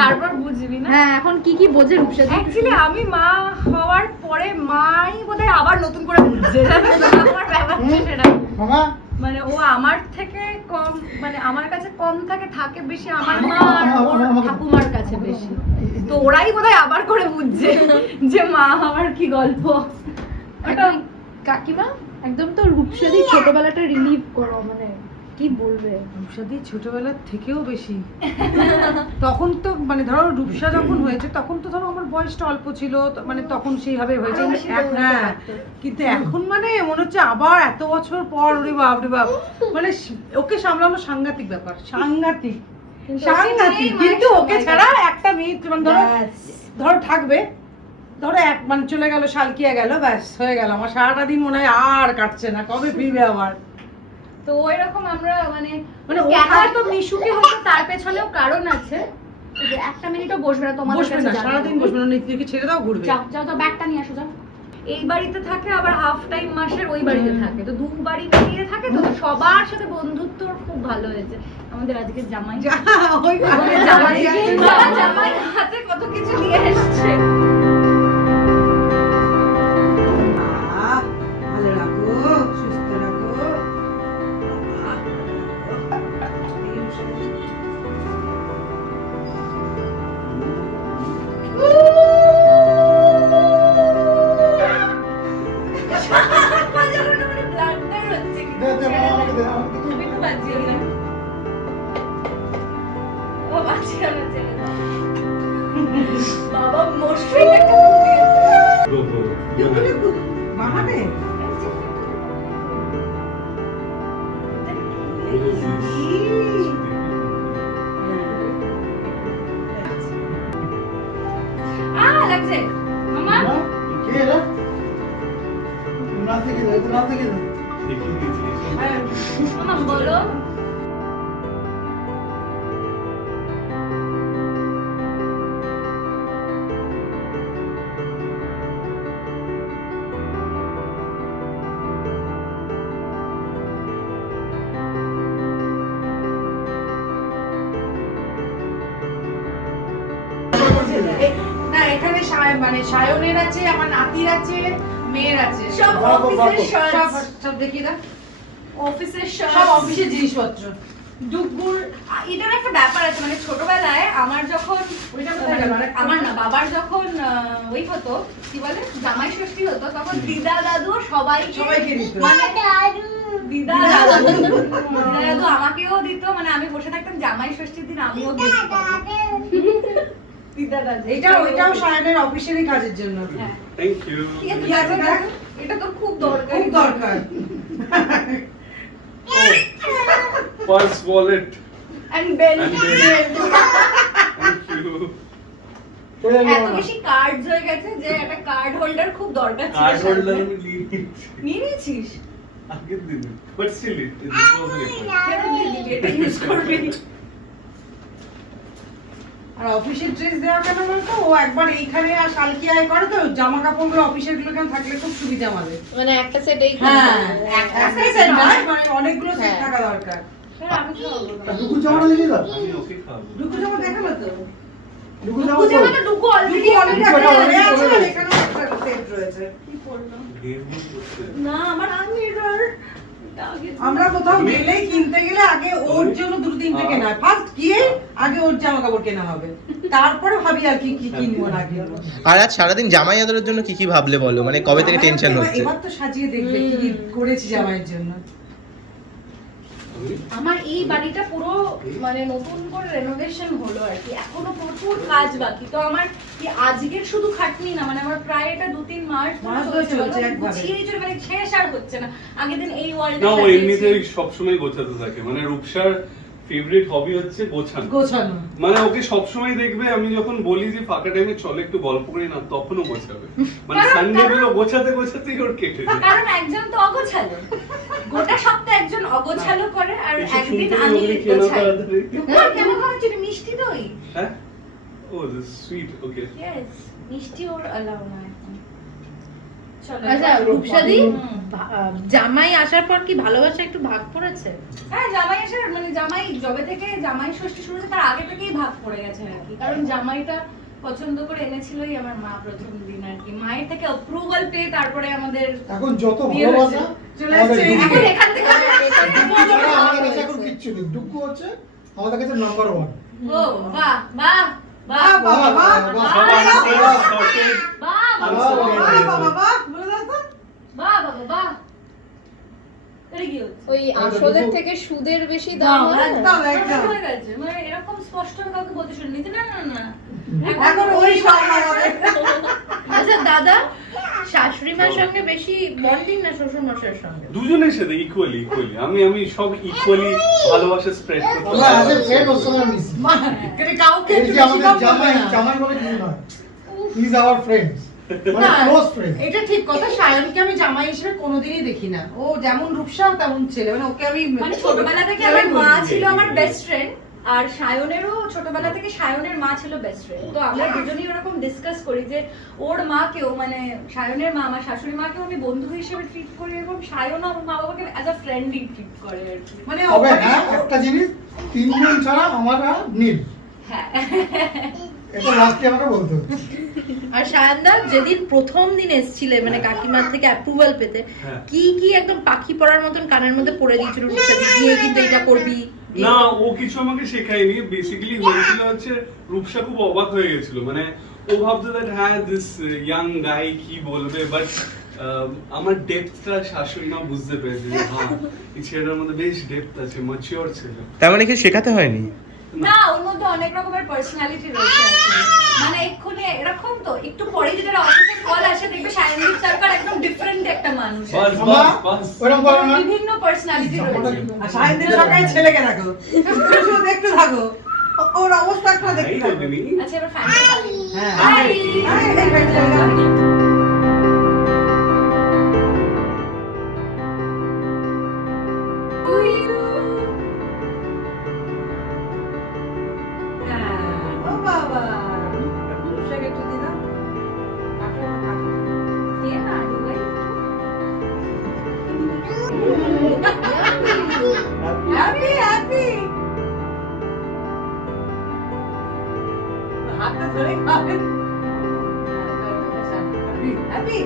তারপর বুঝবি না। হ্যাঁ এখন কি বোঝে রূপসাদি? অ্যাকচুয়ালি আমি মা হওয়ার পরে মাই বোধহয় আবার নতুন করে বুঝছে আমার ব্যাপারটা সেটা। মানে ও আমার থেকে কম, মানে আমার কাছে কম থাকে বেশি আমার মা আর ওর ঠাকুমার কাছে বেশি, তো ওরাই বোধহয় আবার করে বুঝছে যে মা হওয়ার কি গল্প। ওটা কাকিমা একদম তো রূপসাদি ছোটবেলাটা রিলিভ করো, মানে কি বলবে? রূপসাদি ছোটবেলার থেকেও বেশি। তখন তো মানে ধরো রূপসা যখন হয়েছে তখন তো ধরো আমার বয়সটা অল্প ছিল, মানে তখন সেইভাবে হয়েছে। হ্যাঁ, কিন্তু এখন মানে মনে হচ্ছে আবার এত বছর পর, ওরে বাপ রে বাপ, মানে ওকে সামলানো সাংঘাতিক ব্যাপার, সাংঘাতিক। কিন্তু ওকে ছাড়া একটা মিনিট মানে ধরো থাকবে, ধরো মানে চলে গেল, শালকিয়া গেল, ব্যাস হয়ে গেল, আমার সারাটা দিন মনে হয় আর কাটছে না, কবে ফিরবে আবার। তো ওইরকম আমরা মানে কেন তো মিশুকে হয়তো তার পেছনেও কারণ আছে যে একটা মিনিটও বসবে না তোমাদের কাছে, বসবে না, সারাদিন বসবে না, নিজেকে ছেড়ে দাও, ঘুরবে। যাও যাও তো ব্যাগটা নিয়ে আসো, যাও। এই বাড়িতে থাকে আবার হাফ টাইম মাসের ওই বাড়িতে থাকে, তো দু বাড়ি মিলিয়ে থাকে, তো সবার সাথে বন্ধুত্ব খুব ভালো হয়েছে। আমাদের আজকে জামাই জামাই হাতে কত কিছু নিয়ে এসেছে। ভালো রাখো, সুস্থ রাখো। বাবা মশাই একটা দিয়েছে বাহানে লাগছে মামা কে এরা? না থেকে দাও, না থেকে দাও। মামা বলো। না, এখানে মানে সায়নের আছে, আমার নাতির আছে, মেয়ের আছে, সব অফিসের সব দেখিয়ে দাও। অফিসের সব অফিসের জিনিসপত্র। ডুগুর এটার একটা ব্যাপার আছে, মানে ছোটবেলায় আমার যখন আমার না বাবার যখন ওই হতো কি বলে জামাই ষষ্ঠী হতো, তখন দিদা দাদু সবাইকে দিত, মানে দিদা দাদু আমাকেও দিত, মানে আমি বসে থাকতাম জামাই ষষ্ঠীর দিন আমিও দিদা দাদু। ওইটাও সায়নের অফিসেরই কাজের জন্য। হ্যাঁ থ্যাংক ইউ। এটা তো খুব দরকার, খুব দরকার। Purse, wallet. And bell. Thank you. এত বেশি কার্ডস হয়ে গেছে যে একটা কার্ড হোল্ডার খুব দরকার ছিল। Card holder আমি নিয়ে নিয়েছিস? আগের দিনে। But still it this was an effort. এটা ইউজ করবি। আর অফিসের ড্রেস দেওয়া কেন বলতো, ও একবার এইখানে আর শালকিয়ায় করে, তো জামা কাপড়গুলো অফিসের গুলো কেন থাকলে খুব সুবিধা আমাদের। মানে একটা সেট এই হ্যাঁ, একটা সেট নয়, মানে অনেকগুলো সেট থাকা দরকার। আমি তো ডুকু জামাটা লিখে দাও। আমি ওকে খাওয়াবো। ডুকু জামা দেখালো তো? ডুকু ডুকু জামা তো ডুকু অলরেডি অলরেডি আছে, আর এখানেও একটা সেট রয়েছে। কি করলো? Game করতে। না আমার আঙিরার আমরা কোথাও গেলেই কিনতে গেলে আগে ওর জন্য দুটো তিনটে কেনা হয়। ফার্স্ট গিয়ে আগে ওর জামা কাপড় কেনা হবে, তারপরে ভাবি আর কি কি কিনবো না কিনবো। আর আজ সারাদিন জামাই আদরের জন্য কি কি ভাবলে বলো, মানে কবে থেকে টেনশন হচ্ছে? এবার তো সাজিয়ে দেখবে কি কি করেছি জামাইয়ের জন্য। আমার এই বাড়িটা পুরো মানে নতুন করে রেনোভেশন হলো আর কি, এখনো প্রচুর কাজ বাকি। তো আমার কি আজকের শুধু খাটনি না, মানে আমার প্রায় এটা 2-3 মাস ধরে চলছে একবারে, মানে শেষ আর হচ্ছে না। আগের দিন এই ওয়ালটা না, ও এমনিতেই সবসময় গোছাতে থাকে, মানে রূপসার ফেভারিট হবি হচ্ছে গোছানো। মানে ওকে সবসময় দেখবে, আমি যখন বলি যে ফাঁকা টাইমে চলে একটু গল্প করি না, তখনও গোছাবে। মানে সানডে গুলো গোছাতেই ওর কেটে যায়। কারণ একজন তো অগোছালো, গোটা সপ্তাহ একজন অগোছালো করে, আর একদিন আমি গোছাই। কেন খাওয়াচ্ছি মিষ্টি দই? হ্যাঁ, ও সুইট, ওকে। ইয়েস, মিষ্টি ওর অ্যালাউ না এখন। চলো আচ্ছা রূপসাদি হুম। জামাই আসার পর কি ভালোবাসা একটু ভাগ পড়েছে? হ্যাঁ, জামাই আসার মানে জামাই যবে থেকে জামাই ষষ্ঠী শুরু হয়েছে তার আগে থেকেই ভাগ পড়ে গেছে আর কি, কারণ জামাইটা পছন্দ করে এনেছিলই আমার মা প্রথম দিন আর কি, মায়ের থেকে অ্যাপ্রুভাল পেয়ে তারপরে আমাদের এখন যত বিয়ে ভালোবাসা চলে আসছে আমাদের এখন এখান থেকে আমাদের কাছে এখন কিচ্ছু নেই। দুঃখ হচ্ছে আমাদের কাছে নাম্বার 1। ও বাহ বাহ বাহ বাহ, বাহ, বাহ, বাহ, বাহ বাহ বাহ। এটা কি হচ্ছে? ওই আসলের থেকে সুদের বেশি দাম হয় না? একদম একদম হয়ে গেছে, মানে এরকম স্পষ্ট আমি কাউকে বলতে শুনিনি যে না না না এখন ওই সব আমাদের আচ্ছা দাদা, শাশুড়ি মার সঙ্গে বেশি বন্ডিং না শ্বশুর মশাইয়ের সঙ্গে? দুজনের সাথে ইকুয়ালি আমি সব ইকুয়ালি ভালোবাসা স্প্রেড আমরা করতে অ্যাজ এ ফ্রেন্ড ওর সঙ্গে মিশি। কাউকে এই একটু যে বেশি আমাদের কম জামাই করবে না। জামাই বলে কিছু নয়, হি ইজ আওয়ার ফ্রেন্ডস, মানে না, ক্লোজ ফ্রেন্ড। এটা ঠিক কথা। সায়নকে আমি জামাই হিসেবে কোনোদিনই দেখি না। ও যেমন রূপসাও তেমন ছেলে, মানে ওকে আমি মানে ছোটবেলা থেকে আমার মা ছিল আমার বেস্ট ফ্রেন্ড, আর সায়নেরও ছোটবেলা থেকে সায়নের মা ছিল বেস্ট ফ্রেন্ড। তো আমরা দুজনেই ওরকম ডিসকাস করি যে ওর মাকেও মানে সায়নের মা আমার শাশুড়ি মাকেও আমি বন্ধু হিসেবে ট্রিট করি এবং সায়নও আমার মা বাবাকে অ্যাজ আ ফ্রেন্ডই ট্রিট করে আর কি। মানে তবে হ্যাঁ একটা জিনিস, 3 জন ছাড়া আমার আর নীল, হ্যাঁ এটা লাস্টে আমাকে বলতে হচ্ছে। আর সায়নদা যেদিন প্রথম দিন এসেছিলে মানে কাকিমার থেকে অ্যাপ্রুভাল পেতে, হ্যাঁ। কি কি একদম পাখি পড়ার মতন কানের মধ্যে পড়ে দিয়েছিল রূপসাদি, গিয়ে কিন্তু এটা করবি? না, ও কিছু আমাকে শেখায়নি। বেসিক্যালি হয়েছিল হচ্ছে রূপসা খুব অবাক হয়ে গেছিল, মানে ও ভাবতো দ্যাট হ্যাঁ দিস ইয়াং গাই কি বলবে, বাট আমার ডেপথটা শাশুড়ি মা বুঝতে পেরেছে যে হ্যাঁ এই ছেলেটার মধ্যে বেশ ডেপথ আছে, ম্যাচিওর ছেলে। তার মানে কি শেখাতে হয়নি? না, ওর মধ্যে অনেক রকমের পার্সোনালিটি রয়েছে আসলে। মানে এক্ষুনি এরকম তো একটু পরে যদি অফিসে কল আসে দেখবে সায়নদীপ সরকার একদম ডিফারেন্ট একটা মানুষ, বাস আমরা বাস বাস। ওরকম করো না। বিভিন্ন পার্সোনালিটি রয়েছে। আর সায়নদের সকালে ছেলেকে দেখো, শুধু দেখতে থাকো, ওর অবস্থা একটু এই দেখতে তো থাকো। দিনি। আচ্ছা এবার ফ্যামিলি হ্যাঁ। Hi hi, hi, hi. To you. ও বাবা, রূপসাকে একটু দি না। দিয়ে না দুবাই। Happy happy. হাতটা ধরে খাবেন। হ্যাপি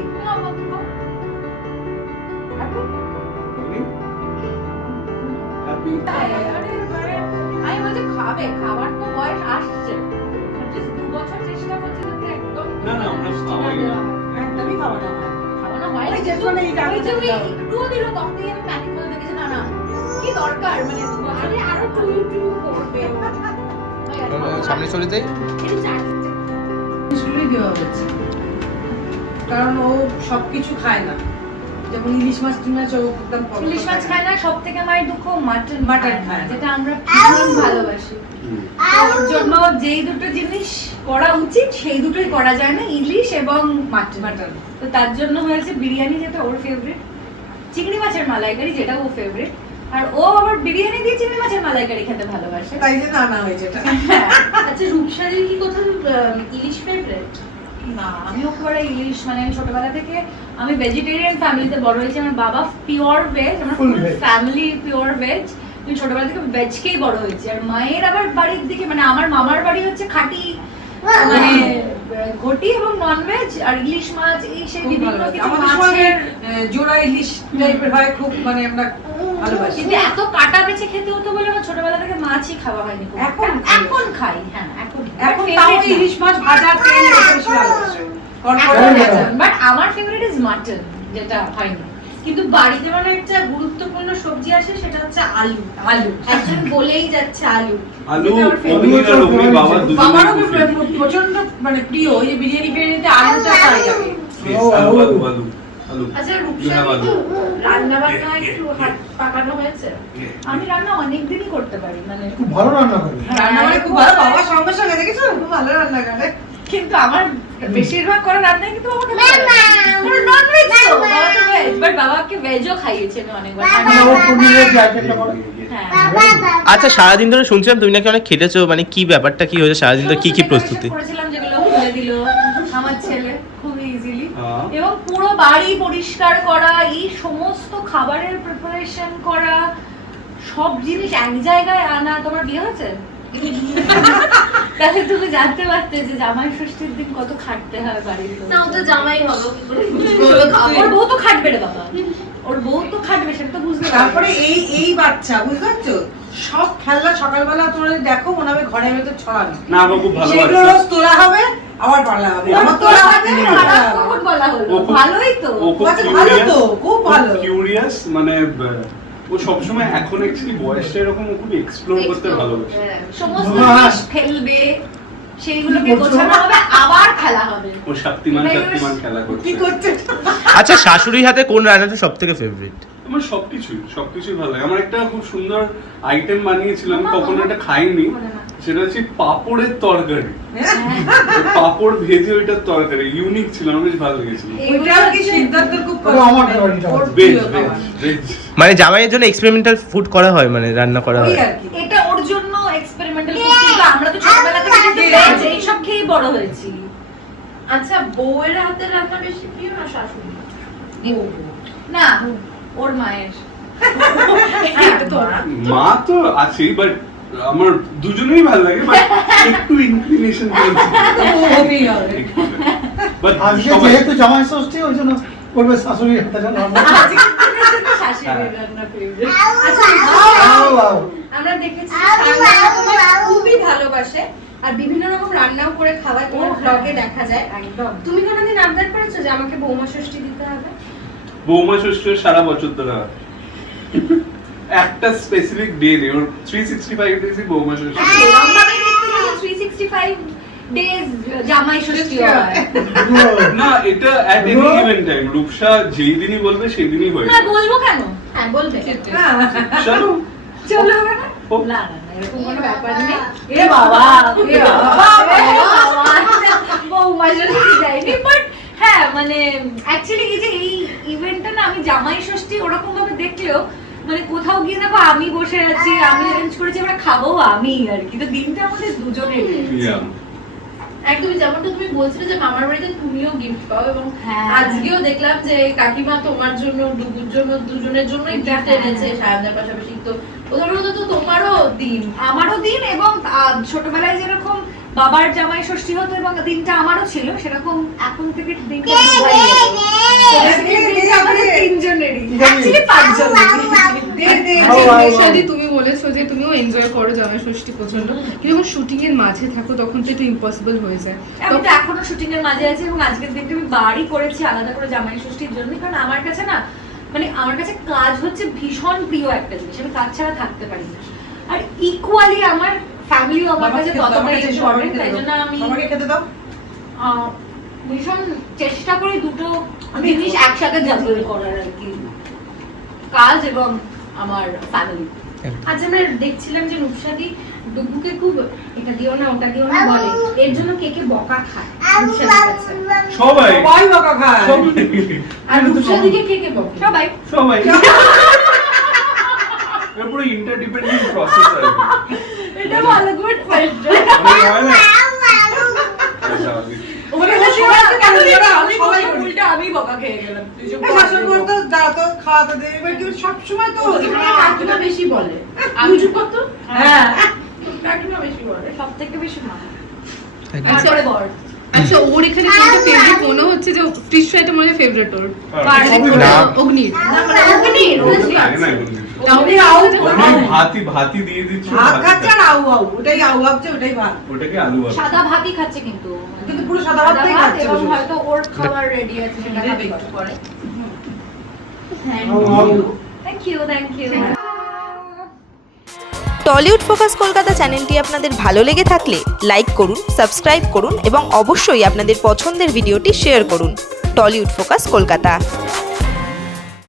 আমি বলছি খাবে, খাবার তো বয়স আসছে, Just 2 বছর চেষ্টা করছি যাতে একদম না, না, আমরা খাওয়াই না। একদমই খাওয়ানো হয়। খাওয়ানো হয় ওই যে শোনে এই ওই যে ওই ডাক্তার একটুও দিল তখনই আমি প্যানিক করে দেখেছি না না কি দরকার মানে 2 বছরে আরো টু করবে সামনে চলে যাই। শুরুই দেওয়া হচ্ছে, কারণ ও সবকিছু খায় না। যেমন ইলিশ মাছ টিমাছ ও একদম পছন্দ ইলিশ মাছ খায় না, সব থেকে মায়ের দুঃখ মাটন মাটন খায় খায় না, না। যেটা আমরা ভীষণ ভালোবাসি। ওর জন্য যেই দুটো জিনিস করা উচিত সেই দুটোই করা যায় না, ইলিশ এবং মাটন। তো তার জন্য হয়েছে বিরিয়ানি যেটা ওর ফেভারিট, চিংড়ি মাছের মালাইকারি যেটা ও ফেভারিট, আর ও আবার বিরিয়ানি দিয়ে চিংড়ি মাছের মালাইকারি খেতে ভালোবাসে। তাই জন্য আনা হয়েছে এটা। আচ্ছা রূপসাদির কি কোথাও ইলিশ ফেভারিট? না, আমিও খুব একটা ইলিশ মানে আমি ছোটবেলা থেকে আমি ভেজিটেরিয়ান ফ্যামিলিতে বড় হয়েছি। আমার বাবা পিওর ভেজ, আমার Full ফুল veg. Family pure veg. আমি ছোটবেলা থেকে ভেজকেই বড় হয়েছি। আর মায়ের আবার বাড়ির দিকে মানে আমার মামার বাড়ি হচ্ছে খাঁটি মানে ঘটি এবং ননভেজ আর ইলিশ মাছ এই সেই খুব বিভিন্ন ভালো লাগে। কিছু আমাদের সঙ্গে মাছের। জোড়া ইলিশ টাইপের হয় খুব, মানে আমরা ভালোবাসি। কিন্তু এত কাটা বেছে খেতে হতো বলে আমার ছোটবেলা থেকে মাছই খাওয়া হয়নি খুব। এখন এখন খাই, হ্যাঁ এখন এখন তাও ইলিশ মাছ ভাজা তেল এটা বেশি ভালোবাসে। বাট আমার ফেভারিট ইজ মাটন, যেটা হয়নি। কিন্তু বাড়িতে মানে একটা গুরুত্বপূর্ণ সবজি আসে, সেটা হচ্ছে আলু। আলু একজন বলেই যাচ্ছে আলু। আলু এটা আমার favorite। অভিনীত আর অভিনীত বাবা বাবারও দুজনেই প্রচন্ড মানে প্রিয়, ওই যে বিরিয়ানি ফিরিয়ানিতে আলুটা চাই যাবে। আলু আলু আলু আলু। আচ্ছা You have রূপসাদি আলু। রান্না বান্না একটু হাত পাকানো হয়েছে? আমি রান্না অনেকদিনই করতে পারি মানে, খুব ভালো রান্না করে। রান্না মানে খুব ভালো, বাবার সঙ্গে সঙ্গে দেখেছো খুব ভালো রান্না করে। কিন্তু আমার বেশিরভাগ করা রান্নাই কিন্তু আমাকে ননভেজ তো, বাবা তো ভেজ, বাট বাবাকে ভেজও খাইয়েছি আমি অনেকবার। মানে ও পনিরের যে আইটেমটা করে, হ্যাঁ আচ্ছা সারাদিন ধরে শুনছিলাম তুমি নাকি অনেক খেটেছো, মানে কি ব্যাপারটা কি হয়েছে সারাদিন ধরে, কি কি প্রস্তুতি? করেছিলাম যেগুলো খুলে দিল আমার ছেলে খুব ইজিলি, হ্যাঁ। এবং পুরো বাড়ি পরিষ্কার করা এই সমস্ত ডেকোরেশন করা, সব জিনিস এক জায়গায় আনা। তোমার বিয়ে হয়েছে? তাহলে তুমি জানতে পারতে যে জামাই ষষ্ঠীর দিন কত খাটতে হয় বাড়িতে। না ও তো জামাই হবে, কি করে ওর বউ তো খাটবে রে বাবা, ওর বউ তো খাটবে, সেটা তো বুঝতে পারবে। তারপরে এই বাচ্চা বুঝতে পারছো, সব খেলনা সকালবেলা তোমরা যদি দেখো মনে হবে ঘরের ভেতর ছড়ানো। না আমার খুব ভালো সেগুলো বাচ্চা। রোজ তোলা হবে, আবার পাল্লা হবে, আবার তোলা হবে, আবার পাল্লা খারাপ হবে। কখন বলা হলো? ও খুব- ভালোই তো। ও খুব বাচ্চা ভালো তো, খুব ভালো। কিউরিয়াস, মানে ও সবসময় এখন অ্যাকচুয়ালি বয়সটা এরকম, ও খুব এক্সপ্লোর করতে ভালোবাসে। সমস্ত বাহ। জিনিস ফেলবে, সেইগুলোকে গোছানো হবে, আবার খেলা হবে। ও শক্তিমান খেলা করছে। কি করছে? আচ্ছা, শাশুড়ির হাতে কোন রান্নাটা সব থেকে ফেভারিট? আমার সবকিছুই ভালো লাগে। আমার একটা খুব সুন্দর আইটেম বানিয়েছিলাম, কখনো এটা খাইনি, সেটা হচ্ছে পাপড়ের তরকারি। পাপড় ভেজে ওইটার তরকারি ইউনিক ছিল, আমার বেশ ভালো লেগেছিল। ওইটাও কি সিদ্ধার্থ খুব ওটা আমার favorite। ওর বেশ প্রিয় খাবার। বেশ মানে জামাইয়ের জন্য এক্সপেরিমেন্টাল ফুড করা হয়, মানে রান্না করা ওই হয়। আর কি। এটা ওর জন্য এক্সপেরিমেন্টাল ফুড, কিন্তু আমরা তো ছোটবেলা থেকে কিন্তু ভেজ এইসব খেয়েই বড় হয়েছি। আচ্ছা, বউয়ের হাতের রান্না বেশি প্রিয় না শাশুড়ি? না, ওর মায়ের। এটা তো মা তো আছেই, বাট আমার দুজনেই ভালো লাগে, বাট একটু ইনক্লিনেশন খুবই হবে। বাট আজকে সবাই যেহেতু জামাই ষষ্ঠী, ওই জন্য করবে শাশুড়ি হাতে রান্না। শাশুড়ির রান্না favorite। আও। আমরা দেখেছি রান্না তোমার খুবই ভালোবাসে, আর বিভিন্ন রকম রান্নাও করে খাওয়ায়, তোমার ব্লগে দেখা যায়। একদম। তুমি কোনোদিন আবদার করেছো যে আমাকে বৌমা ষষ্ঠী দিতে হবে? বৌমা ষষ্ঠী সারা বছর ধরে হয়। একটা স্পেসিফিক ডে নেই, ওর 365 ডেজই বৌমা ষষ্ঠী। এরকমভাবে দেখতে গেলে 365 days জামাই ষষ্ঠী হয়। না, এটা at any given time, Rupsa যেই দিনই বলবে সেই দিনই হয়ে না, বলবো কেন? হ্যাঁ, বলবে। চলো চলো হবে না? ও। না, এরকম কোনো ব্যাপার নেই। এ বাবা, এ বাবা। বৌমা ষষ্ঠী যায়নি, বাট হ্যাঁ মানে অ্যাকচুয়ালি এই যে এই ইভেন্টটা না, আমি জামাই ষষ্ঠী ওরকম ভাবে দেখলেও মানে কোথাও গিয়ে দেখো আমি বসে আছি, আমি অ্যারেঞ্জ করেছি, আমরা খাবো আমি আর কি, তো দিনটা আমাদের দুজনের। Yeah. একদমই যেমনটা তুমি বলছিলে যে মামার বাড়িতে তুমিও গিফট পাও, এবং হ্যাঁ। আজকেও দেখলাম যে কাকিমা তোমার জন্য, ডুগুর জন্য, দুজনের জন্যই গিফট হ্যাঁ। এনেছে সায়নের পাশাপাশি। তো প্রধানত তো তোমারও দিন। আমারও দিন, এবং ছোটবেলায় যেরকম বাবার জামাই ষষ্ঠী হতো এবং দিনটা আমারও ছিল, সেরকম এখন থেকে দিনটা দুবাই আমাদের তিনজনেরই, অ্যাকচুয়ালি পাঁচজনেরই। শাদি, তুমি বলেছো যে তুমিও এনজয় করো জামাই ষষ্ঠী প্রচন্ড, কিন্তু যখন শুটিং এর মাঝে থাকো তখন তো একটু ইম্পসিবল হয়ে যায়। আমি তো এখনো শুটিং এর মাঝে আছি, এবং আজকের দিনটা আমি বাড়ি করেছি আলাদা করে জামাই ষষ্ঠীর জন্য, কারণ আমার কাছে না মানে আমার কাছে কাজ হচ্ছে ভীষণ প্রিয় একটা জিনিস, আমি কাজ ছাড়া থাকতে পারি না। আর ইকুয়ালি আমার ফ্যামিলিও আমার কাছে ততটাই ইম্পর্টেন্ট, তাই জন্য আমি আমাকে খেতে দাও। ভীষণ চেষ্টা করি দুটো জিনিস একসাথে জাগল করার আর কি, কাজ এবং আমার ফ্যামিলি। আচ্ছা, আমরা দেখছিলাম যে রূপসাদি ডুগুকে খুব এটা দিও না ওটা দিও না বলে, এর জন্য কে কে বকা খায় রূপসাদির কাছে? সবাই সবাই বকা খায়। আর রূপসাদিকে কে কে বকে? সবাই সবাই এটা পুরো ইন্টারডিপেন্ডেন্ট প্রসেস আর কি। এটা ভালো, গুড কোয়েশ্চেন। মানে হয় না? আচ্ছা, ওখানে সবাই তো কেন দিও না? আমি সবাই বলছি, করি। উল্টা আমি বকা খেয়ে গেলাম। তুই চুপ এই কর। শাশুড়ি বলতো, দাও তো, খাওয়াতে দে। এবার কি সবসময় তো এখানে কাকিমা বেশি বলে, আমি চুপ করতো। হ্যাঁ। কাকিমা বেশি বলে। সবথেকে বেশি মা, আচ্ছা, তারপরে বর। আচ্ছা, ওর এখানে কোনটা ফেভারিট মনে হচ্ছে? যে ফিশ ফ্রাইটা মনে হয় ফেভারিট ওর, না। অগ্নির। না, মানে অগ্নির, ও তো অগ্নির। জানে না কোনো কিছু। ওটাই আউ, ভাতি দিয়ে দিচ্ছি, ভাত ভাতি খাচ্ছে আর খাচ্ছে। আউ আউ, ওটাই আউ ভাবছে, ওটাই ভাত। ওটাকে আলু ভাত। সাদা ভাতই খাচ্ছে কিন্তু, কিন্তু পুরো সাদা ভাতটাই ভাত, খাচ্ছে এবং বসে। হয়তো ওর খাবার রেডি আছে, সেটা খাবে একটু পরে। Thank you, thank you. Tollywood focus Kolkata চ্যানেলটি আপনাদের ভালো লেগে থাকলে লাইক করুন, সাবস্ক্রাইব করুন এবং অবশ্যই আপনাদের পছন্দের ভিডিওটি শেয়ার করুন। Tollywood focus Kolkata.